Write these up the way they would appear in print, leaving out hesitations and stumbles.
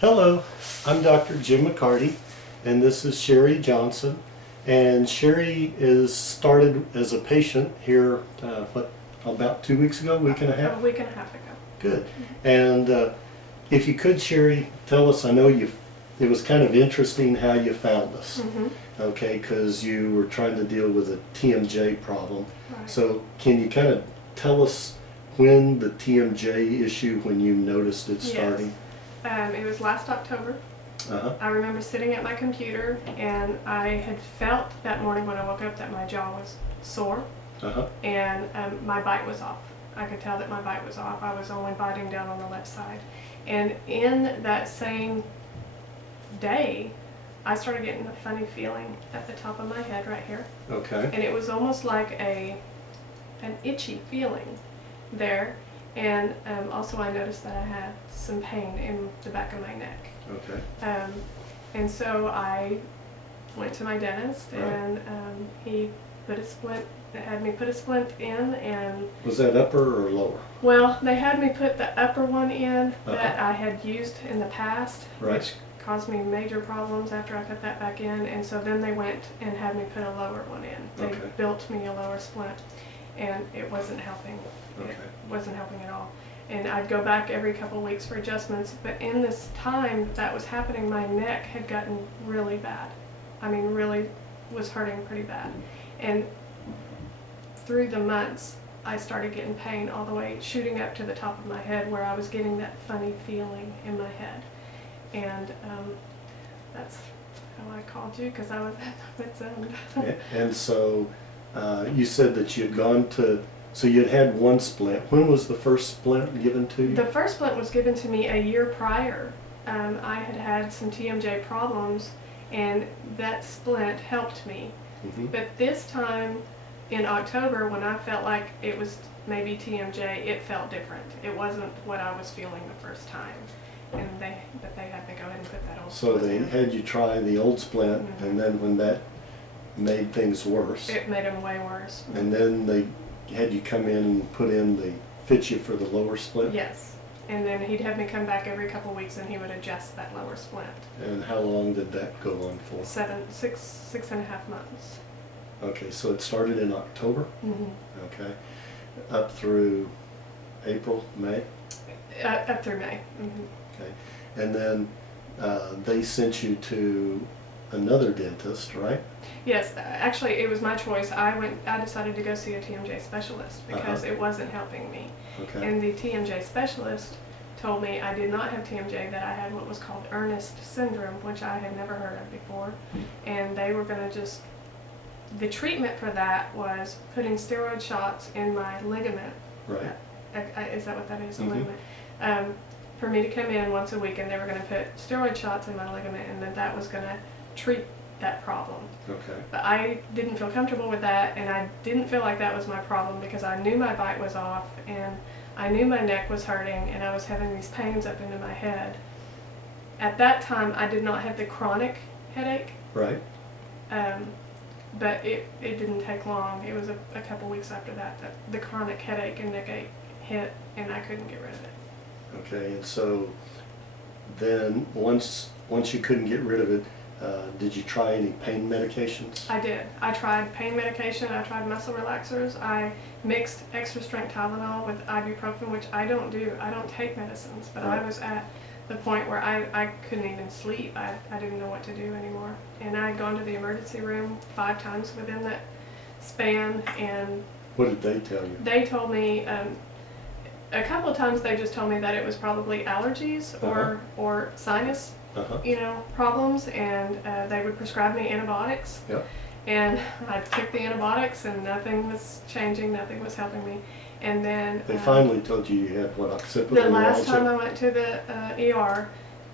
Hello, I'm Dr. Jim McCarty, and this is Sherri Johnson. And Sherri is started as a patient here, about 2 weeks ago, week and a half? A week and a half ago. Good. And if you could, Sherri, tell us, I know it was kind of interesting how you found us, okay, because you were trying to deal with a TMJ problem. Right. So can you kind of tell us when the TMJ issue, when you noticed it starting? Yes. It was last October. I remember sitting at my computer, and I had felt that morning when I woke up that my jaw was sore, and my bite was off. I could tell that my bite was off. I was only biting down on the left side. And in that same day, I started getting a funny feeling at the top of my head right here. Okay. And it was almost like an itchy feeling there. And also I noticed that I had some pain in the back of my neck. Okay. And so I went to my dentist, and he had me put a splint in. And was that upper or lower? Well, they had me put the upper one in that I had used in the past, which caused me major problems after I put that back in. And so then they went and had me put a lower one in. They built me a lower splint, and it wasn't helping. It wasn't helping at all. And I'd go back every couple of weeks for adjustments, but in this time that was happening, my neck had gotten really bad. I mean, really was hurting pretty bad. And through the months, I started getting pain all the way shooting up to the top of my head, where I was getting that funny feeling in my head. And that's how I called you, because I was at my wit's end. And so you said that you had gone to, so you'd had one splint. When was the first splint given to you? The first splint was given to me a year prior. I had had some TMJ problems, and that splint helped me. But this time in October, when I felt like it was maybe TMJ, it felt different. It wasn't what I was feeling the first time. And they had me go ahead and put that old splint in. So they had you try the old splint, and then when that made things worse. It made them way worse. And then they had you come in and fit you for the lower splint? Yes. And then he'd have me come back every couple of weeks, and he would adjust that lower splint. And how long did that go on for? 6.5 months. Okay, so it started in October? Okay. Up through April, May? Up through May. Okay. And then they sent you to another dentist, right? Yes, actually it was my choice. I decided to go see a TMJ specialist because it wasn't helping me. Okay. And the TMJ specialist told me I did not have TMJ, that I had what was called Ernest syndrome, which I had never heard of before. And they were going to the treatment for that was putting steroid shots in my ligament. Right. Is that what that is, a ligament? For me to come in once a week, and they were going to put steroid shots in my ligament, and that was going to treat that problem. Okay. But I didn't feel comfortable with that, and I didn't feel like that was my problem, because I knew my bite was off, and I knew my neck was hurting, and I was having these pains up into my head. At that time, I did not have the chronic headache. Right. But it didn't take long. It was a couple weeks after that the chronic headache and neck ache hit, and I couldn't get rid of it. Okay, and so then once you couldn't get rid of it, did you try any pain medications? I did. I tried pain medication. I tried muscle relaxers. I mixed extra strength Tylenol with ibuprofen, which I don't do. I don't take medicines, but I was at the point where I couldn't even sleep. I didn't know what to do anymore. And I had gone to the emergency room 5 times within that span. And what did they tell you? They told me, a couple of times they just told me that it was probably allergies or sinus problems, and they would prescribe me antibiotics. And I took the antibiotics, and nothing was changing, nothing was helping me. And then they finally told you you had what, occipital neuralgia? The last time I went to the ER,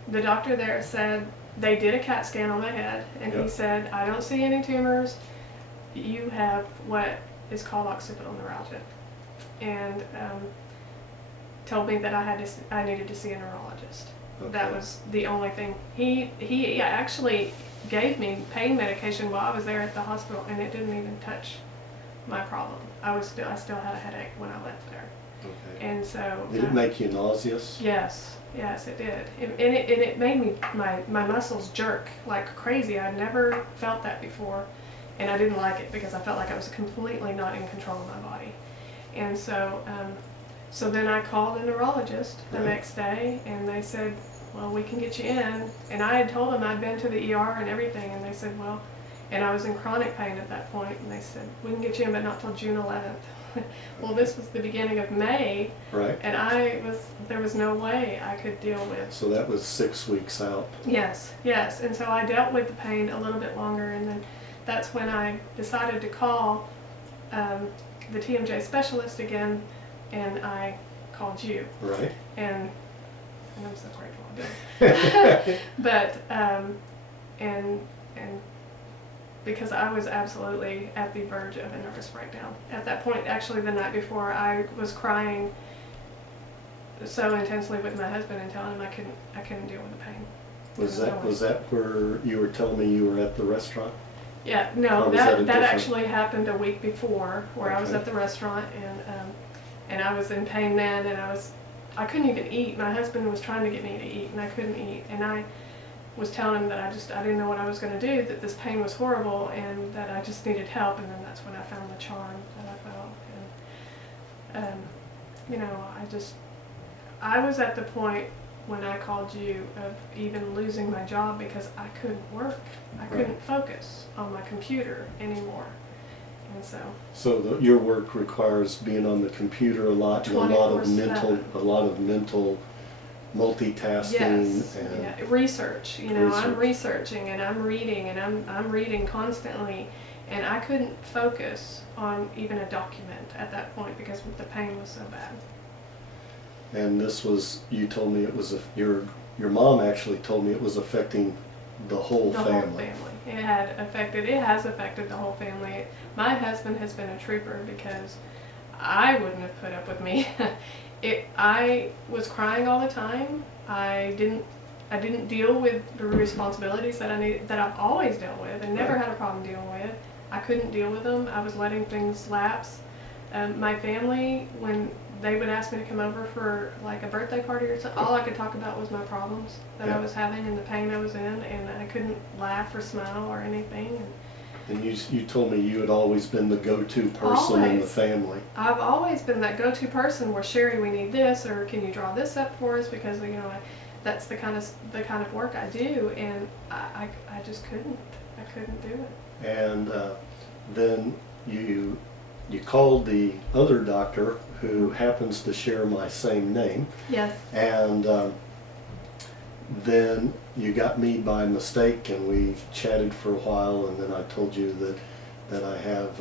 the doctor there said they did a CAT scan on my head, and he said, I don't see any tumors. You have what is called occipital neuralgia, and told me that I needed to see a neurologist. That was the only thing. He actually gave me pain medication while I was there at the hospital, and it didn't even touch my problem. I still had a headache when I left there. Okay. And so did it make you nauseous? Yes. Yes, it did. And it made me, my muscles jerk like crazy. I'd never felt that before. And I didn't like it because I felt like I was completely not in control of my body. And so, so then I called a neurologist the next day, and they said, well, we can get you in. And I had told them I'd been to the ER and everything, and they said, well, and I was in chronic pain at that point, and they said, we can get you in, but not till June 11th. Well, this was the beginning of May, Right. and there was no way I could deal with. So that was 6 weeks out. Yes, yes. And so I dealt with the pain a little bit longer, and then that's when I decided to call the TMJ specialist again, and I called you. Right. And I'm so grateful I did. But and because I was absolutely at the verge of a nervous breakdown. At that point, actually the night before, I was crying so intensely with my husband and telling him I couldn't deal with the pain. Was that where you were telling me you were at the restaurant? Yeah, no, that actually happened a week before, where I was Okay. at the restaurant, and I was in pain then, and I couldn't even eat. My husband was trying to get me to eat, and I couldn't eat, and I was telling him that I didn't know what I was going to do, that this pain was horrible, and that I just needed help. And then that's when I found the charm that I felt. And you know, I was at the point when I called you of even losing my job because I couldn't work. I couldn't focus on my computer anymore. And so your work requires being on the computer a lot, and a lot of mental multitasking. Yes, and yeah. Research. You know, I'm researching and I'm reading and I'm reading constantly, and I couldn't focus on even a document at that point because the pain was so bad. And this was, you told me it was your mom actually told me it was affecting the whole family. The whole family. It has affected the whole family. My husband has been a trooper because I wouldn't have put up with me. I was crying all the time. I didn't deal with the responsibilities that I've always dealt with and never had a problem dealing with. I couldn't deal with them. I was letting things lapse. My family, when they would ask me to come over for like a birthday party or something, all I could talk about was my problems that I was having and the pain I was in, and I couldn't laugh or smile or anything. And you told me you had always been the go-to person in the family. I've always been that go-to person where, Sherri, we need this, or can you draw this up for us, because you know that's the kind of work I do, and I just couldn't do it. And then you called the other doctor who happens to share my same name. Yes. And then you got me by mistake, and we chatted for a while, and then I told you that I have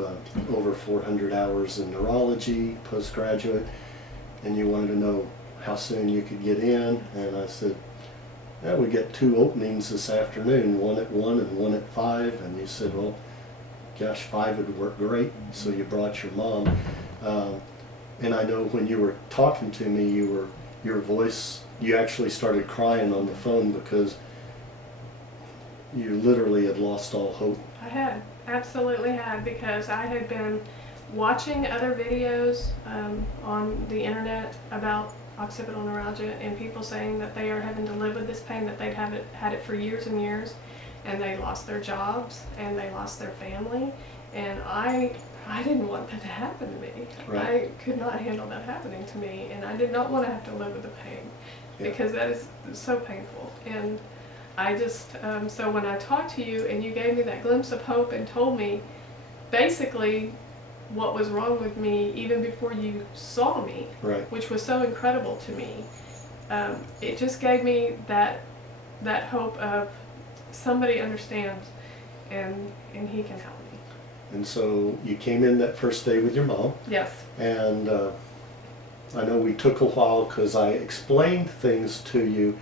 over 400 hours in neurology, postgraduate, and you wanted to know how soon you could get in, and I said, yeah, we get 2 openings this afternoon, one at 1 and one at 5, and you said, well, gosh, 5 would work great, so you brought your mom. And I know when you were talking to me, your voice, you actually started crying on the phone because you literally had lost all hope. I had, absolutely had, because I had been watching other videos on the internet about occipital neuralgia and people saying that they are having to live with this pain, that they'd had it for years and years, and they lost their jobs and they lost their family, and I didn't want that to happen to me. Right. I could not handle that happening to me, and I did not want to have to live with the pain because that is so painful. And I just, so when I talked to you and you gave me that glimpse of hope and told me basically what was wrong with me even before you saw me, which was so incredible to me, it just gave me that hope of somebody understands and he can help me. And so you came in that first day with your mom. Yes. And I know we took a while because I explained things to you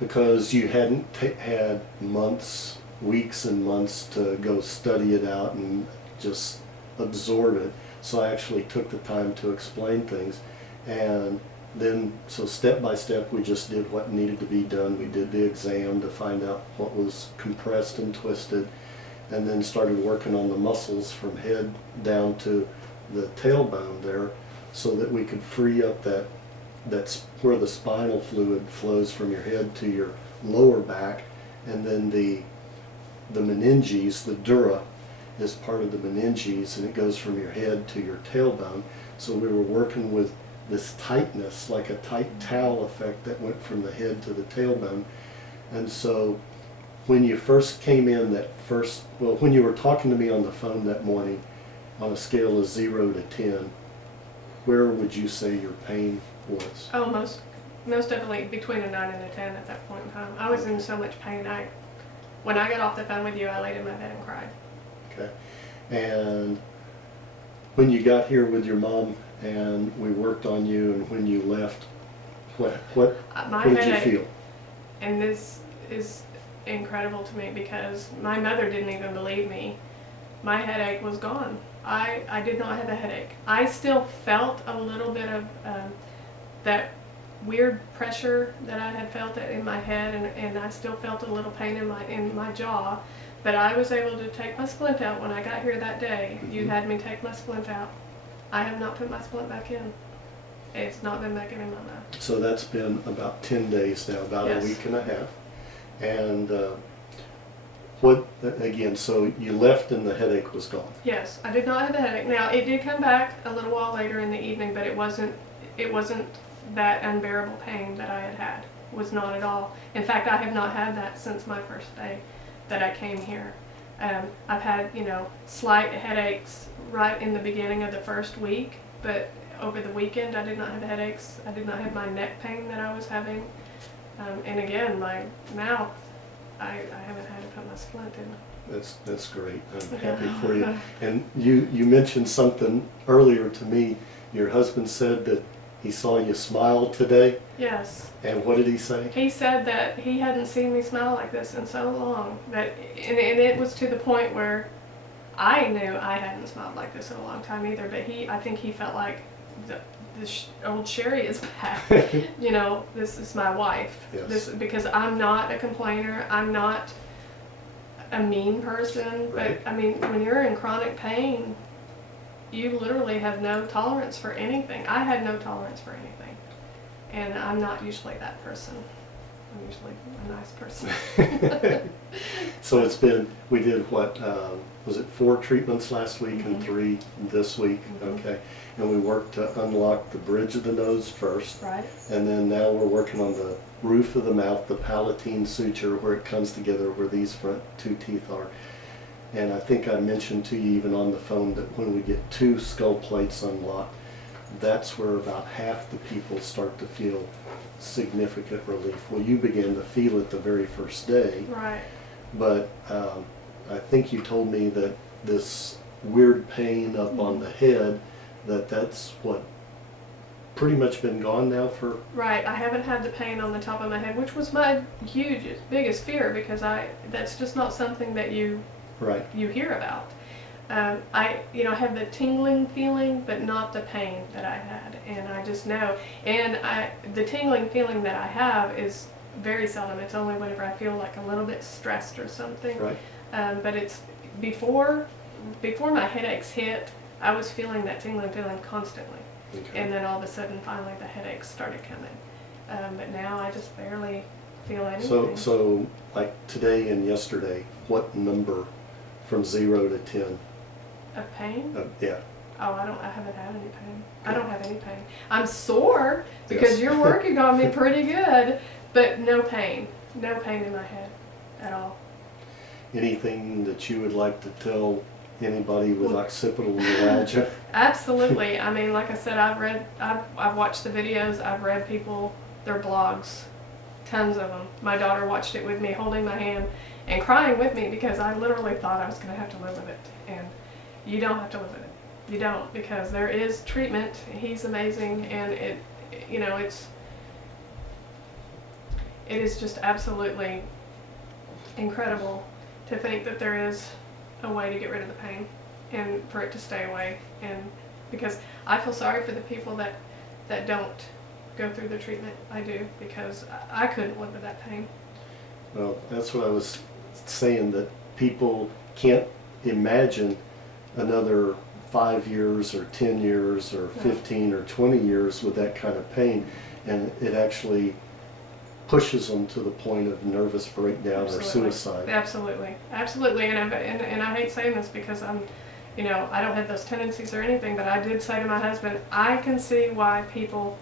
because you hadn't had months, weeks and months to go study it out and just absorb it. So I actually took the time to explain things. And then, so step by step, we just did what needed to be done. We did the exam to find out what was compressed and twisted, and then started working on the muscles from head down to the tailbone there so that we could free up that that's where the spinal fluid flows from your head to your lower back, and then the meninges, the dura, is part of the meninges, and it goes from your head to your tailbone. So we were working with this tightness, like a tight towel effect that went from the head to the tailbone. And so when you first came in when you were talking to me on the phone that morning, on a scale of 0 to 10, where would you say your pain was? Oh, most definitely between a 9 and a 10 at that point in time. I was in so much pain. When I got off the phone with you, I laid in my bed and cried. Okay. And when you got here with your mom and we worked on you, and when you left, what did you feel? And this is incredible to me because my mother didn't even believe me. My headache was gone. I did not have a headache. I still felt a little bit of that weird pressure that I had felt in my head, and I still felt a little pain in my jaw, but I was able to take my splint out when I got here that day. Mm-hmm. You had me take my splint out. I have not put my splint back in. It's not been back in my mouth. So that's been about 10 days now, about Yes. a week and a half. And again, so you left and the headache was gone. Yes, I did not have a headache. Now, it did come back a little while later in the evening, but it wasn't that unbearable pain that I had. Was not at all. In fact, I have not had that since my first day that I came here. I've had, slight headaches right in the beginning of the first week, but over the weekend I did not have headaches. I did not have my neck pain that I was having. And again, my mouth, I haven't had to put my splint in. That's great. I'm happy for you. And you mentioned something earlier to me. Your husband said that he saw you smile today. Yes. And what did he say? He said that he hadn't seen me smile like this in so long. And it was to the point where I knew I hadn't smiled like this in a long time either. But I think he felt like this old Sherri is back. This is my wife. Yes. Because I'm not a complainer. I'm not a mean person. Right. But I mean, when you're in chronic pain, you literally have no tolerance for anything. I had no tolerance for anything. And I'm not usually that person. I'm usually a nice person. So we did what, was it 4 treatments last week and 3 this week? Okay. And we worked to unlock the bridge of the nose first. Right. And then now we're working on the roof of the mouth, the palatine suture, where it comes together, where these front 2 teeth are. And I think I mentioned to you even on the phone that when we get 2 skull plates unlocked, that's where about half the people start to feel significant relief. Well, you began to feel it the very first day. Right. But I think you told me that this weird pain up on the head, that's what, pretty much been gone now for... Right. I haven't had the pain on the top of my head, which was my biggest fear, because that's just not something that you hear about. I have the tingling feeling, but not the pain that I had, and I just know. And the tingling feeling that I have is very seldom. It's only whenever I feel like a little bit stressed or something. Right. But it's before my headaches hit, I was feeling that tingling feeling constantly. Okay. And then all of a sudden, finally, the headaches started coming. But now I just barely feel anything. So like today and yesterday, what number from 0 to 10? Of pain? Yeah. Oh, I haven't had any pain. I don't have any pain. I'm sore because Yes. you're working on me pretty good, but no pain. No pain in my head at all. Anything that you would like to tell anybody with occipital neuralgia? Absolutely. I mean, like I said, I've watched the videos, I've read their blogs, tons of them. My daughter watched it with me, holding my hand and crying with me, because I literally thought I was going to have to live with it. And you don't have to live with it. You don't, because there is treatment. He's amazing, and it is just absolutely incredible to think that there is a way to get rid of the pain and for it to stay away. And because I feel sorry for the people that don't go through the treatment. I do, because I couldn't live with that pain. Well, that's what I was saying, that people can't imagine another 5 years or 10 years or 15 or 20 years with that kind of pain. and it actually pushes them to the point of nervous breakdown or suicide. Absolutely, absolutely. And I hate saying this because I'm, you know, I don't have those tendencies or anything, but I did say to my husband, I can see why people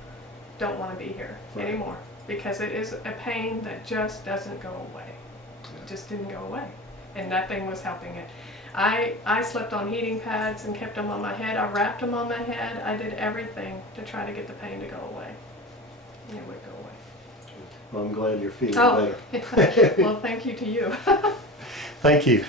don't want to be here anymore, because it is a pain that just doesn't go away. It just didn't go away, and that thing was helping it. I slept on heating pads and kept them on my head. I wrapped them on my head. I did everything to try to get the pain to go away. And it would go away. Well, I'm glad you're feeling better. Well, thank you to you. Thank you.